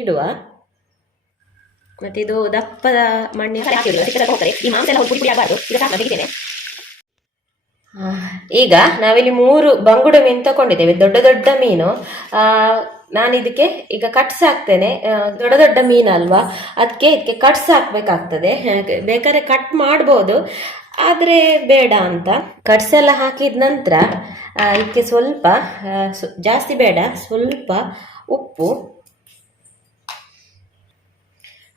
ಇಡುವ. ಮತ್ತೆ ಇದು ದಪ್ಪದ ಮಣ್ಣಿನ ಈ ಮಾಂಸ ಎಲ್ಲ ಪುಡಿ ಆಗಬಾರ್ದು. ಈಗ ಸಾಕು ನಾನು ತೆಗಿತೇನೆ. ಈಗ ನಾವಿಲ್ಲಿ ಮೂರು ಬಂಗುಡೆ ಮೀನು ತಗೊಂಡಿದ್ದೇವೆ. ದೊಡ್ಡ ದೊಡ್ಡ ಮೀನು. ನಾನು ಇದಕ್ಕೆ ಈಗ ಕಟ್ಸ್ ಹಾಕ್ತೇನೆ. ದೊಡ್ಡ ದೊಡ್ಡ ಮೀನು ಅಲ್ವಾ? ಅದಕ್ಕೆ ಇದಕ್ಕೆ ಕಟ್ಸ್ ಹಾಕ್ಬೇಕಾಗ್ತದೆ. ಬೇಕಾದ್ರೆ ಕಟ್ ಮಾಡ್ಬೋದು. ಆದರೆ ಬೇಡ ಅಂತ. ಕಟ್ಸ್ ಎಲ್ಲ ಹಾಕಿದ ನಂತರ ಇದಕ್ಕೆ ಸ್ವಲ್ಪ ಜಾಸ್ತಿ ಬೇಡ. ಸ್ವಲ್ಪ ಉಪ್ಪು.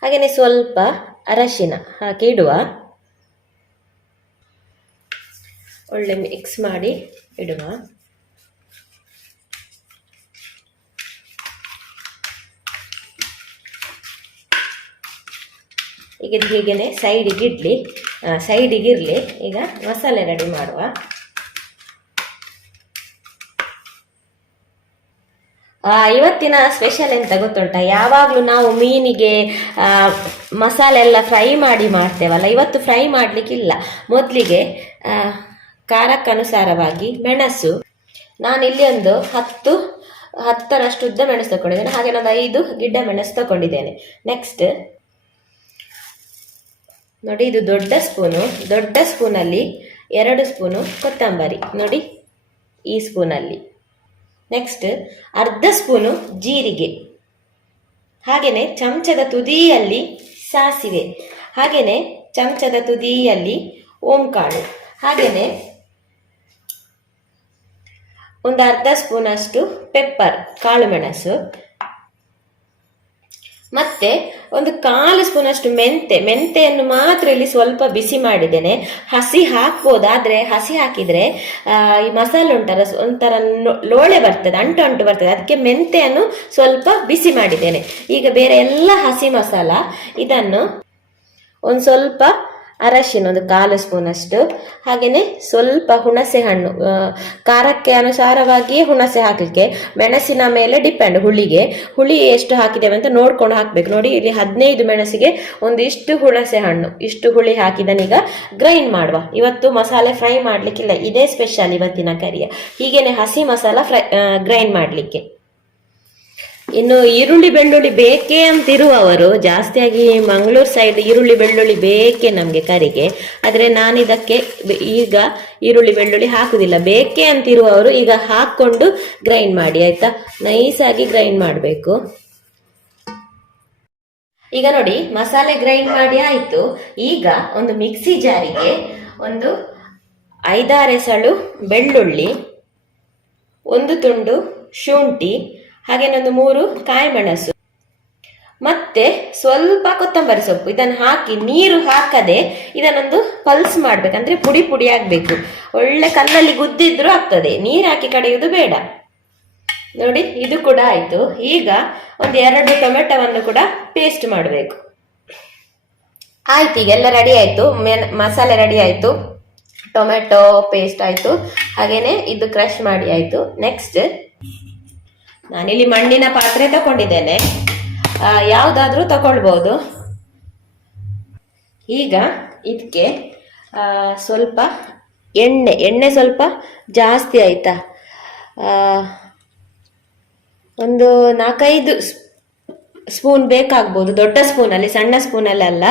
ಹಾಗೆಯೇ ಸ್ವಲ್ಪ ಅರಶಿನ ಹಾಕಿ ಇಡುವ. ಒಳ್ಳೆ ಮಿಕ್ಸ್ ಮಾಡಿ ಇಡುವ. ಈಗ ಹೀಗೇನೆ? ಸೈಡಿಗೆ ಇಡ್ಲಿ. ಸೈಡಿಗೆ ಇರಲಿ. ಈಗ ಮಸಾಲೆ ರೆಡಿ ಮಾಡುವ. ಇವತ್ತಿನ ಸ್ಪೆಷಲ್ ಎಂತ ಗೊತ್ತುಂಟ? ಯಾವಾಗಲೂ ನಾವು ಮೀನಿಗೆ ಮಸಾಲೆ ಎಲ್ಲ ಫ್ರೈ ಮಾಡಿ ಮಾಡ್ತೇವಲ್ಲ, ಇವತ್ತು ಫ್ರೈ ಮಾಡಲಿಕ್ಕಿಲ್ಲ. ಮೊದಲಿಗೆ ಖಾರಕ್ಕನುಸಾರವಾಗಿ ಮೆಣಸು. ನಾನು ಇಲ್ಲಿ ಒಂದು ಹತ್ತು, ಹತ್ತರಷ್ಟು ಉದ್ದ ಮೆಣಸು ತಗೊಂಡಿದ್ದೇನೆ ಹಾಗೆ ನಾನು ಐದು ಗಿಡ್ಡ ಮೆಣಸು ತಗೊಂಡಿದ್ದೇನೆ ನೆಕ್ಸ್ಟ್ ನೋಡಿ ಇದು ದೊಡ್ಡ ಸ್ಪೂನು. ದೊಡ್ಡ ಸ್ಪೂನಲ್ಲಿ ಎರಡು ಸ್ಪೂನು ಕೊತ್ತಂಬರಿ. ನೋಡಿ, ಈ ಸ್ಪೂನಲ್ಲಿ. ನೆಕ್ಸ್ಟ್ ಅರ್ಧ ಸ್ಪೂನು ಜೀರಿಗೆ. ಹಾಗೆಯೇ ಚಮಚದ ತುದಿಯಲ್ಲಿ ಸಾಸಿವೆ. ಹಾಗೆಯೇ ಚಮಚದ ತುದಿಯಲ್ಲಿ ಓಂಕಾಳು. ಹಾಗೆಯೇ ಒಂದು ಅರ್ಧ ಸ್ಪೂನಷ್ಟು ಪೆಪ್ಪರ್, ಕಾಳು ಮೆಣಸು. ಮತ್ತೆ ಒಂದು ಕಾಲು ಸ್ಪೂನಷ್ಟು ಮೆಂತೆ, ಮೆಂತೆಯನ್ನು ಮಾತ್ರ ಇಲ್ಲಿ ಸ್ವಲ್ಪ ಬಿಸಿ ಮಾಡಿದ್ದೇನೆ. ಹಸಿ ಹಾಕ್ಬೋದು ಹಸಿ ಹಾಕಿದ್ರೆ ಈ ಮಸಾಲೆ ಉಂಟಲ್ಲ ಒಂಥರ ಲೋಳೆ ಬರ್ತದೆ, ಅಂಟು ಅಂಟು ಬರ್ತದೆ. ಅದಕ್ಕೆ ಮೆಂತೆಯನ್ನು ಸ್ವಲ್ಪ ಬಿಸಿ ಮಾಡಿದ್ದೇನೆ. ಈಗ ಬೇರೆ ಎಲ್ಲ ಹಸಿ ಮಸಾಲ, ಇದನ್ನು ಒಂದು ಸ್ವಲ್ಪ ಅರಶಿನ, ಒಂದು ಕಾಲು ಸ್ಪೂನ್ ಅಷ್ಟು. ಹಾಗೆಯೇ ಸ್ವಲ್ಪ ಹುಣಸೆ ಹಣ್ಣು ಖಾರಕ್ಕೆ ಅನುಸಾರವಾಗಿಯೇ ಹುಣಸೆ ಹಾಕಲಿಕ್ಕೆ ಮೆಣಸಿನ ಮೇಲೆ ಡಿಪೆಂಡ್ ಹುಳಿಗೆ. ಹುಳಿ ಎಷ್ಟು ಹಾಕಿದ್ದೇವೆ ಅಂತ ನೋಡ್ಕೊಂಡು ಹಾಕ್ಬೇಕು. ನೋಡಿ, ಇಲ್ಲಿ ಹದಿನೈದು ಮೆಣಸಿಗೆ ಒಂದು ಇಷ್ಟು ಹುಣಸೆ ಹಣ್ಣು, ಇಷ್ಟು ಹುಳಿ ಹಾಕಿದನೀಗ ಗ್ರೈಂಡ್ ಮಾಡುವ. ಇವತ್ತು ಮಸಾಲೆ ಫ್ರೈ ಮಾಡ್ಲಿಕ್ಕಿಲ್ಲ. ಇದೇ ಸ್ಪೆಷಲ್ ಇವತ್ತಿನ ಕರಿಯ. ಹೀಗೇನೆ ಹಸಿ ಮಸಾಲ ಫ್ರೈ ಗ್ರೈಂಡ್ ಮಾಡಲಿಕ್ಕೆ. ಇನ್ನು ಈರುಳ್ಳಿ ಬೆಳ್ಳುಳ್ಳಿ ಬೇಕೇ ಅಂತಿರುವವರು, ಜಾಸ್ತಿಯಾಗಿ ಮಂಗಳೂರು ಸೈಡ್ ಈರುಳ್ಳಿ ಬೆಳ್ಳುಳ್ಳಿ ಬೇಕೇ ನಮಗೆ ಕರಿಗೆ. ಆದರೆ ನಾನು ಇದಕ್ಕೆ ಈಗ ಈರುಳ್ಳಿ ಬೆಳ್ಳುಳ್ಳಿ ಹಾಕುದಿಲ್ಲ. ಬೇಕೇ ಅಂತಿರುವವರು ಈಗ ಹಾಕ್ಕೊಂಡು ಗ್ರೈಂಡ್ ಮಾಡಿ, ಆಯ್ತಾ? ನೈಸಾಗಿ ಗ್ರೈಂಡ್ ಮಾಡಬೇಕು. ಈಗ ನೋಡಿ, ಮಸಾಲೆ ಗ್ರೈಂಡ್ ಮಾಡಿ ಆಯ್ತು. ಈಗ ಒಂದು ಮಿಕ್ಸಿ ಜಾರಿಗೆ ಒಂದು ಐದಾರು ಎಸಳು ಬೆಳ್ಳುಳ್ಳಿ, ಒಂದು ತುಂಡು ಶುಂಠಿ ಹಾಗೇನೆ ಒಂದು ಮೂರು ಕಾಯಿಮೆಣಸು ಮತ್ತೆ ಸ್ವಲ್ಪ ಕೊತ್ತಂಬರಿ ಸೊಪ್ಪು. ಇದನ್ನ ಹಾಕಿ, ನೀರು ಹಾಕದೆ ಇದನ್ನೊಂದು ಪಲ್ಸ್ ಮಾಡ್ಬೇಕಂದ್ರೆ ಪುಡಿ ಪುಡಿ ಆಗ್ಬೇಕು. ಒಳ್ಳೆ ಕಲ್ಲಲ್ಲಿ ಗುದ್ದಿದ್ರು ಆಗ್ತದೆ. ನೀರು ಹಾಕಿ ಕಡೆಯುವುದು ಬೇಡ. ನೋಡಿ, ಇದು ಕೂಡ ಆಯ್ತು. ಈಗ ಒಂದು ಎರಡು ಟೊಮೆಟೊವನ್ನು ಕೂಡ ಪೇಸ್ಟ್ ಮಾಡಬೇಕು. ಆಯ್ತು ಈಗ ಎಲ್ಲ ರೆಡಿ ಆಯ್ತು ಮಸಾಲೆ ರೆಡಿ ಆಯ್ತು. ಟೊಮೆಟೊ ಪೇಸ್ಟ್ ಆಯ್ತು. ಹಾಗೇನೆ ಇದು ಕ್ರಶ್ ಮಾಡಿ ಆಯ್ತು. ನೆಕ್ಸ್ಟ್ ನಾನಿಲ್ಲಿ ಮಣ್ಣಿನ ಪಾತ್ರೆ ತಗೊಂಡಿದ್ದೇನೆ ಯಾವುದಾದ್ರೂ ತಗೊಳ್ಬೋದು ಈಗ ಇದಕ್ಕೆ ಸ್ವಲ್ಪ ಎಣ್ಣೆ ಎಣ್ಣೆ ಸ್ವಲ್ಪ ಜಾಸ್ತಿ ಆಯಿತಾ? ಒಂದು ನಾಲ್ಕೈದು ಸ್ಪೂನ್ ಬೇಕಾಗ್ಬೋದು, ದೊಡ್ಡ ಸ್ಪೂನಲ್ಲಿ, ಸಣ್ಣ ಸ್ಪೂನಲ್ಲ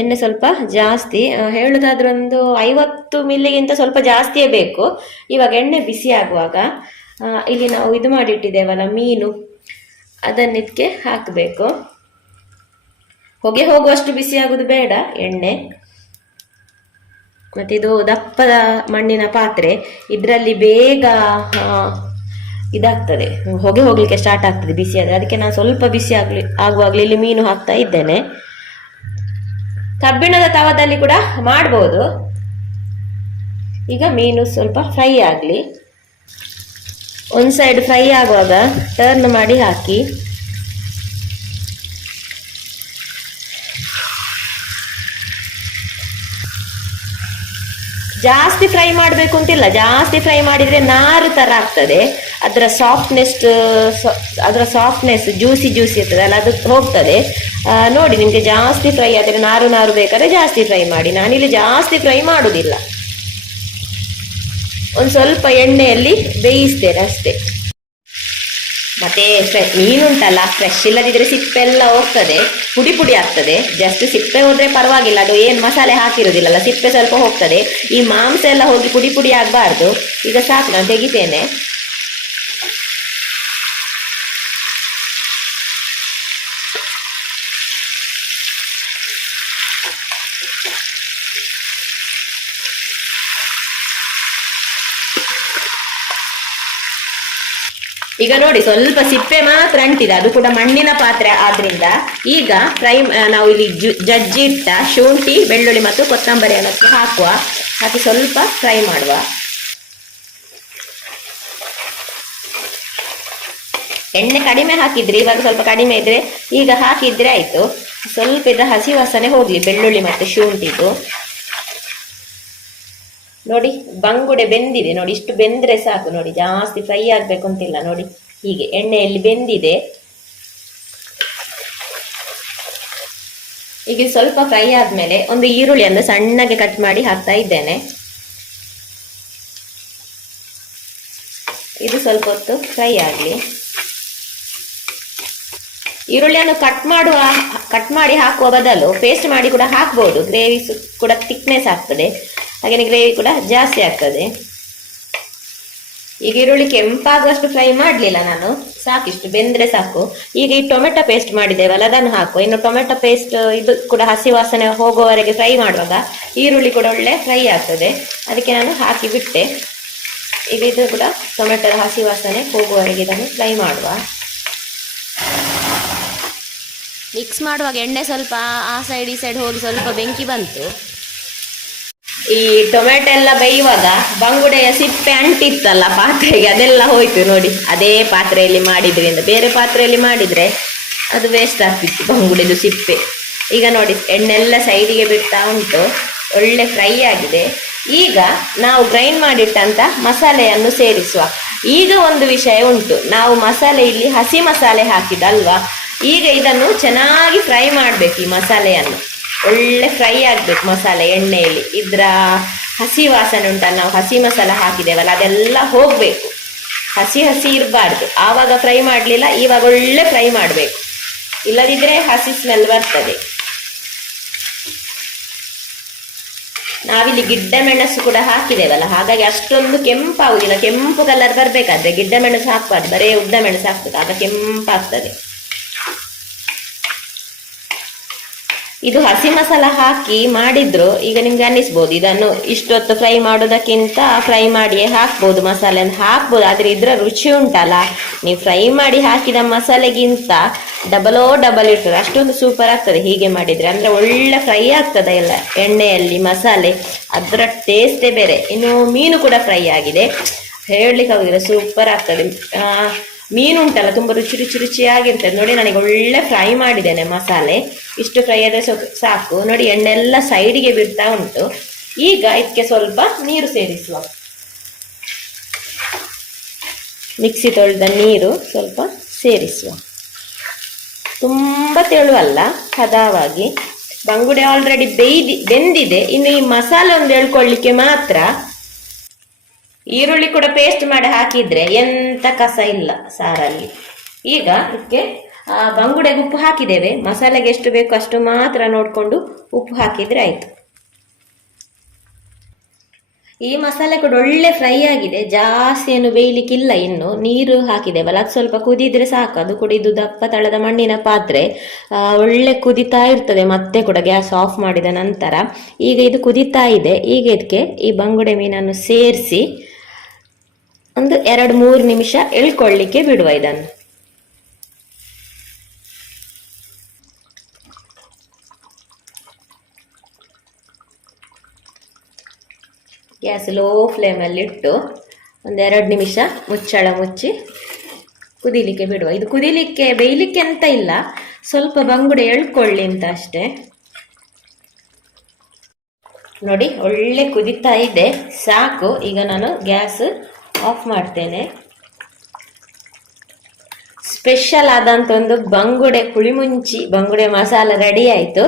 ಎಣ್ಣೆ ಸ್ವಲ್ಪ ಜಾಸ್ತಿ ಹೇಳೋದಾದ್ರೊಂದು ಐವತ್ತು ಮಿಲ್ಲಿಗಿಂತ ಸ್ವಲ್ಪ ಜಾಸ್ತಿಯೇ ಬೇಕು. ಇವಾಗ ಎಣ್ಣೆ ಬಿಸಿ ಆಗುವಾಗ ಇಲ್ಲಿ ನಾವು ಇದು ಮಾಡಿಟ್ಟಿದ್ದೇವಲ್ಲ, ಮೀನು. ಅದನ್ನ ಇದಕ್ಕೆ ಹಾಕಬೇಕು. ಹೊಗೆ ಹೋಗುವಷ್ಟು ಬಿಸಿ ಆಗುದು ಬೇಡ, ಎಣ್ಣೆ. ಮತ್ತೆ ಇದು ದಪ್ಪದ ಮಣ್ಣಿನ ಪಾತ್ರೆ, ಇದರಲ್ಲಿ ಬೇಗ ಇದಾಗ್ತದೆ. ಹೊಗೆ ಹೋಗಲಿಕ್ಕೆ ಸ್ಟಾರ್ಟ್ ಆಗ್ತದೆ ಬಿಸಿ ಆದರೆ. ಅದಕ್ಕೆ ನಾನು ಸ್ವಲ್ಪ ಬಿಸಿ ಆಗಲಿ, ಆಗುವಾಗಲೇ ಇಲ್ಲಿ ಮೀನು ಹಾಕ್ತಾ ಇದ್ದೇನೆ. ಕಬ್ಬಿಣದ ತವದಲ್ಲಿ ಕೂಡ ಮಾಡ್ಬೋದು. ಈಗ ಮೀನು ಸ್ವಲ್ಪ ಫ್ರೈ ಆಗಲಿ. ಒಂದು ಸೈಡ್ ಫ್ರೈ ಆಗುವಾಗ ಟರ್ನ್ ಮಾಡಿ ಹಾಕಿ. ಜಾಸ್ತಿ ಫ್ರೈ ಮಾಡಬೇಕು ಅಂತಿಲ್ಲ, ಜಾಸ್ತಿ ಫ್ರೈ ಮಾಡಿದ್ರೆ ನಾರು ತರ ಆಗ್ತದೆ. ಅದರ ಸಾಫ್ಟ್ನೆಸ್ ಅದರ ಸಾಫ್ಟ್ನೆಸ್ ಜ್ಯೂಸಿ ಜ್ಯೂಸಿ ಇರ್ತದೆ, ಅಲ್ಲ, ಅದು ಹೋಗ್ತದೆ. ನೋಡಿ, ನಿಮಗೆ ಜಾಸ್ತಿ ಫ್ರೈ ಆದರೆ ನಾರು ನಾರು ಬೇಕಾದ್ರೆ ಜಾಸ್ತಿ ಫ್ರೈ ಮಾಡಿ. ನಾನಿಲ್ಲಿ ಜಾಸ್ತಿ ಫ್ರೈ ಮಾಡುವುದಿಲ್ಲ ಒಂದು ಸ್ವಲ್ಪ ಎಣ್ಣೆಯಲ್ಲಿ ಬೇಯಿಸ್ತೇನೆ ಅಷ್ಟೇ. ಮತ್ತೆ ಫ್ರೆ- ಮೀನುಂಟಲ್ಲ ಫ್ರೆಶ್ ಇಲ್ಲದಿದ್ರೆ ಸಿಪ್ಪೆ ಎಲ್ಲ ಹೋಗ್ತದೆ. ಪುಡಿ ಪುಡಿ ಆಗ್ತದೆ. ಜಸ್ಟ್ ಸಿಪ್ಪೆ ಹೋದ್ರೆ ಪರವಾಗಿಲ್ಲ. ಅದು ಏನು ಮಸಾಲೆ ಹಾಕಿರೋದಿಲ್ಲಲ್ಲ, ಸಿಪ್ಪೆ ಸ್ವಲ್ಪ ಹೋಗ್ತದೆ. ಈ ಮಾಂಸ ಎಲ್ಲ ಹೋಗಿ ಪುಡಿ ಪುಡಿ ಆಗಬಾರ್ದು. ಈಗ ಸಾಕು, ನಾನು ತೆಗಿತೇನೆ. ಈಗ ನೋಡಿ, ಸ್ವಲ್ಪ ಸಿಪ್ಪೆ ಮಾತ್ರ ಅಂಟಿದೆ. ಅದು ಕೂಡ ಮಣ್ಣಿನ ಪಾತ್ರೆ ಆದ್ರಿಂದ. ಈಗ ಫ್ರೈ ನಾವು ಇಲ್ಲಿ ಜಜ್ಜಿ ಇಟ್ಟ ಶುಂಠಿ, ಬೆಳ್ಳುಳ್ಳಿ ಮತ್ತು ಕೊತ್ತಂಬರಿ ಅನ್ನಕ್ಕೆ ಹಾಕುವ. ಹಾಕಿ ಸ್ವಲ್ಪ ಫ್ರೈ ಮಾಡುವ. ಎಣ್ಣೆ ಕಡಿಮೆ ಹಾಕಿದ್ರಿ, ಇವಾಗ ಸ್ವಲ್ಪ ಕಡಿಮೆ ಇದ್ರೆ, ಈಗ ಹಾಕಿದ್ರೆ ಆಯ್ತು. ಸ್ವಲ್ಪ ಇದ್ರ ಹಸಿ ವಾಸನೆ ಹೋಗ್ಲಿ, ಬೆಳ್ಳುಳ್ಳಿ ಮತ್ತು ಶುಂಠಿದು. ನೋಡಿ, ಬಂಗುಡೆ ಬೆಂದಿದೆ. ನೋಡಿ, ಇಷ್ಟು ಬೆಂದ್ರೆ ಸಾಕು. ನೋಡಿ, ಜಾಸ್ತಿ ಫ್ರೈ ಆಗ್ಬೇಕು ಅಂತಿಲ್ಲ. ನೋಡಿ, ಹೀಗೆ ಎಣ್ಣೆಯಲ್ಲಿ ಬೆಂದಿದೆ. ಈಗ ಸ್ವಲ್ಪ ಫ್ರೈ ಆದ್ಮೇಲೆ ಒಂದು ಈರುಳ್ಳಿಯನ್ನು ಸಣ್ಣಗೆ ಕಟ್ ಮಾಡಿ ಹಾಕ್ತಾ ಇದ್ದೇನೆ. ಇದು ಸ್ವಲ್ಪ ಹೊತ್ತು ಫ್ರೈ ಆಗಲಿ. ಈರುಳ್ಳಿಯನ್ನು ಕಟ್ ಮಾಡುವ ಕಟ್ ಮಾಡಿ ಹಾಕುವ ಬದಲು ಪೇಸ್ಟ್ ಮಾಡಿ ಕೂಡ ಹಾಕ್ಬೋದು. ಗ್ರೇವಿ ಕೂಡ ಥಿಕ್ನೆಸ್ ಆಗ್ತದೆ. ಹಾಗೆಯೇ ಗ್ರೇವಿ ಕೂಡ ಜಾಸ್ತಿ ಆಗ್ತದೆ. ಈಗ ಈರುಳ್ಳಿ ಕೆಂಪಾಗುವಷ್ಟು ಫ್ರೈ ಮಾಡಲಿಲ್ಲ ನಾನು. ಸಾಕಿಷ್ಟು, ಬೆಂದ್ರೆ ಸಾಕು. ಈಗ ಈ ಟೊಮೆಟೊ ಪೇಸ್ಟ್ ಮಾಡಿದ್ದೇವಲ್ಲ ಅದನ್ನು ಹಾಕು. ಇನ್ನು ಟೊಮೆಟೊ ಪೇಸ್ಟ್ ಇದು ಕೂಡ ಹಸಿ ವಾಸನೆ ಹೋಗುವವರೆಗೆ ಫ್ರೈ ಮಾಡುವಾಗ ಈರುಳ್ಳಿ ಕೂಡ ಒಳ್ಳೆ ಫ್ರೈ ಆಗ್ತದೆ. ಅದಕ್ಕೆ ನಾನು ಹಾಕಿ ಬಿಟ್ಟೆ. ಈಗ ಇದು ಕೂಡ ಟೊಮೆಟೊ ಹಸಿ ವಾಸನೆ ಹೋಗುವವರೆಗೆ ಇದನ್ನು ಫ್ರೈ ಮಾಡುವ. ಮಿಕ್ಸ್ ಮಾಡುವಾಗ ಎಣ್ಣೆ ಸ್ವಲ್ಪ ಆ ಸೈಡ್ ಈ ಸೈಡ್ ಹೋಗಿ ಸ್ವಲ್ಪ ಬೆಂಕಿ ಬಂತು. ಈ ಟೊಮೆಟೊ ಎಲ್ಲ ಬೇಯುವಾಗ ಬಂಗುಡೆಯ ಸಿಪ್ಪೆ ಅಂಟಿತ್ತಲ್ಲ ಪಾತ್ರೆಗೆ, ಅದೆಲ್ಲ ಹೋಯ್ತು ನೋಡಿ. ಅದೇ ಪಾತ್ರೆಯಲ್ಲಿ ಮಾಡಿದ್ರಿಂದ, ಬೇರೆ ಪಾತ್ರೆಯಲ್ಲಿ ಮಾಡಿದ್ರೆ ಅದು ವೇಸ್ಟ್ ಆಗ್ತಿತ್ತು ಬಂಗುಡೆದು ಸಿಪ್ಪೆ. ಈಗ ನೋಡಿ ಎಣ್ಣೆಲ್ಲ ಸೈಡಿಗೆ ಬಿಡ್ತಾ ಉಂಟು. ಒಳ್ಳೆ ಫ್ರೈ ಆಗಿದೆ. ಈಗ ನಾವು ಗ್ರೈಂಡ್ ಮಾಡಿಟ್ಟಂತ ಮಸಾಲೆಯನ್ನು ಸೇರಿಸುವ. ಈಗ ಒಂದು ವಿಷಯ ಉಂಟು. ನಾವು ಮಸಾಲೆ ಇಲ್ಲಿ ಹಸಿ ಮಸಾಲೆ ಹಾಕಿದಲ್ವಾ ಈಗ ಇದನ್ನು ಚೆನ್ನಾಗಿ ಫ್ರೈ ಮಾಡಬೇಕು ಈ ಮಸಾಲೆಯನ್ನು. ಒಳ್ಳೆ ಫ್ರೈ ಆಗಬೇಕು ಮಸಾಲೆ ಎಣ್ಣೆಯಲ್ಲಿ. ಇದರ ಹಸಿ ವಾಸನೆ ಉಂಟಲ್ಲ, ನಾವು ಹಸಿ ಮಸಾಲೆ ಹಾಕಿದ್ದೇವಲ್ಲ, ಅದೆಲ್ಲ ಹೋಗಬೇಕು. ಹಸಿ ಹಸಿ ಇರಬಾರ್ದು. ಆವಾಗ ಫ್ರೈ ಮಾಡಲಿಲ್ಲ, ಇವಾಗ ಒಳ್ಳೆ ಫ್ರೈ ಮಾಡಬೇಕು. ಇಲ್ಲದಿದ್ದರೆ ಹಸಿ ಸ್ಮೆಲ್ ಬರ್ತದೆ. ನಾವಿಲ್ಲಿ ಗಿಡ್ಡ ಮೆಣಸು ಕೂಡ ಹಾಕಿದ್ದೇವಲ್ಲ, ಹಾಗಾಗಿ ಅಷ್ಟೊಂದು ಕೆಂಪಾಗುದಿಲ್ಲ. ಕೆಂಪು ಕಲರ್ ಬರಬೇಕಾದ್ರೆ ಗಿಡ್ಡ ಮೆಣಸು ಹಾಕಬಾರ್ದು, ಬರೀ ಉದ್ದ ಮೆಣಸು ಹಾಕ್ಬೇಕು, ಆಗ ಕೆಂಪಾಗ್ತದೆ. ಇದು ಹಸಿ ಮಸಾಲ ಹಾಕಿ ಮಾಡಿದ್ರು, ಈಗ ನಿಮ್ಗೆ ಅನ್ನಿಸ್ಬೋದು. ಇದನ್ನು ಇಷ್ಟೊತ್ತು ಫ್ರೈ ಮಾಡೋದಕ್ಕಿಂತ ಫ್ರೈ ಮಾಡಿಯೇ ಹಾಕ್ಬೋದು ಮಸಾಲೆಯನ್ನು ಹಾಕ್ಬೋದು. ಆದರೆ ಇದರ ರುಚಿ ಉಂಟಲ್ಲ. ನೀವು ಫ್ರೈ ಮಾಡಿ ಹಾಕಿದ ಮಸಾಲೆಗಿಂತ ಡಬಲೋ ಡಬಲ್ ಇರ್ತದೆ. ಅಷ್ಟೊಂದು ಸೂಪರ್ ಆಗ್ತದೆ. ಹೀಗೆ ಮಾಡಿದರೆ ಅಂದರೆ ಒಳ್ಳೆ ಫ್ರೈ ಆಗ್ತದೆ ಎಲ್ಲ ಎಣ್ಣೆಯಲ್ಲಿ ಮಸಾಲೆ. ಅದರ ಟೇಸ್ಟೇ ಬೇರೆ. ಇನ್ನು ಮೀನು ಕೂಡ ಫ್ರೈ ಆಗಿದೆ. ಹೇಳಲಿಕ್ಕೆ ಆಗುದಿಲ್ಲ ಸೂಪರ್ ಆಗ್ತದೆ ಮೀನು ಉಂಟಲ್ಲ, ತುಂಬ ರುಚಿ ರುಚಿ ರುಚಿಯಾಗಿರ್ತದೆ ನೋಡಿ, ನನಗೆ ಒಳ್ಳೆ ಫ್ರೈ ಮಾಡಿದ್ದೇನೆ ಮಸಾಲೆ. ಇಷ್ಟು ಫ್ರೈ ಆದರೆ ಸಾಕು. ನೋಡಿ ಎಣ್ಣೆ ಎಲ್ಲ ಸೈಡಿಗೆ ಬಿಡ್ತಾ ಉಂಟು. ಈಗ ಇದಕ್ಕೆ ಸ್ವಲ್ಪ ನೀರು ಸೇರಿಸುವ. ಮಿಕ್ಸಿ ತೊಳೆದ ನೀರು ಸ್ವಲ್ಪ ಸೇರಿಸುವ. ತುಂಬ ತೆಳುವಲ್ಲ, ಹದವಾಗಿ. ಬಂಗುಡೆ ಆಲ್ರೆಡಿ ಬೇಯ್ದಿ, ಬೆಂದಿದೆ. ಇನ್ನು ಈ ಮಸಾಲೆ ಒಂದು ಹೇಳ್ಕೊಳ್ಳಿಕ್ಕೆ ಮಾತ್ರ ಈರುಳ್ಳಿ ಕೂಡ ಪೇಸ್ಟ್ ಮಾಡಿ ಹಾಕಿದ್ರೆ ಎಂತ ಕಸ ಇಲ್ಲ ಸಾರಲ್ಲಿ. ಈಗ ಇದಕ್ಕೆ ಬಂಗುಡೆಗೆ ಉಪ್ಪು ಹಾಕಿದ್ದೇವೆ. ಮಸಾಲೆಗೆ ಎಷ್ಟು ಬೇಕು ಅಷ್ಟು ಮಾತ್ರ ನೋಡಿಕೊಂಡು ಉಪ್ಪು ಹಾಕಿದ್ರೆ ಆಯ್ತು. ಈ ಮಸಾಲೆ ಕೂಡ ಒಳ್ಳೆ ಫ್ರೈ ಆಗಿದೆ. ಜಾಸ್ತಿ ಏನು ಬೇಯಲಿಕ್ಕಿಲ್ಲ ಇನ್ನು. ನೀರು ಹಾಕಿದ್ದೇವಲ್ಲ ಅದು ಸ್ವಲ್ಪ ಕುದಿದ್ರೆ ಸಾಕು. ಅದು ಕೂಡ ಇದು ದಪ್ಪ ತಳದ ಮಣ್ಣಿನ ಪಾತ್ರೆ. ಒಳ್ಳೆ ಕುದಿತಾ ಇರ್ತದೆ. ಮತ್ತೆ ಕೂಡ ಗ್ಯಾಸ್ ಆಫ್ ಮಾಡಿದ ನಂತರ. ಈಗ ಇದು ಕುದಿತಾ ಇದೆ. ಈಗ ಇದಕ್ಕೆ ಈ ಬಂಗುಡೆ ಮೀನನ್ನು ಸೇರಿಸಿ ಒಂದು ಎರಡು ಮೂರು ನಿಮಿಷ ಎಳ್ಕೊಳ್ಳಿಕ್ಕೆ ಬಿಡುವ ಇದನ್ನು. ಗ್ಯಾಸ್ ಲೋ ಫ್ಲೇಮಲ್ಲಿ ಇಟ್ಟು ಒಂದೆರಡು ನಿಮಿಷ ಮುಚ್ಚಳ ಮುಚ್ಚಿ ಕುದಿಲಿಕ್ಕೆ ಬಿಡುವ. ಇದು ಕುದಿಲಿಕ್ಕೆ, ಬೇಯಲಿಕ್ಕೆ ಅಂತ ಇಲ್ಲ, ಸ್ವಲ್ಪ ಬಂಗುಡೆ ಎಳ್ಕೊಳ್ಳಿ ಅಂತ ಅಷ್ಟೇ. ನೋಡಿ, ಒಳ್ಳೆ ಕುದಿತಾ ಇದೆ, ಸಾಕು. ಈಗ ನಾನು ಗ್ಯಾಸ್ ಆಫ್ ಮಾಡ್ತೇನೆ. ಸ್ಪೆಷಲ್ ಆದಂಥ ಒಂದು ಬಂಗುಡೆ, ಪುಳಿಮುಂಚಿ, ಬಂಗುಡೆ ಮಸಾಲ ರೆಡಿ ಆಯಿತು.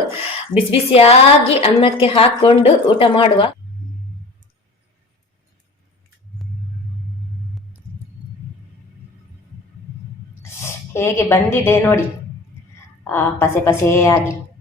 ಬಿಸಿ ಬಿಸಿಯಾಗಿ ಅನ್ನಕ್ಕೆ ಹಾಕ್ಕೊಂಡು ಊಟ ಮಾಡುವ. ಹೇಗೆ ಬಂದಿದೆ ನೋಡಿ. ಪಸೆ ಪಸೆಯಾಗಿ.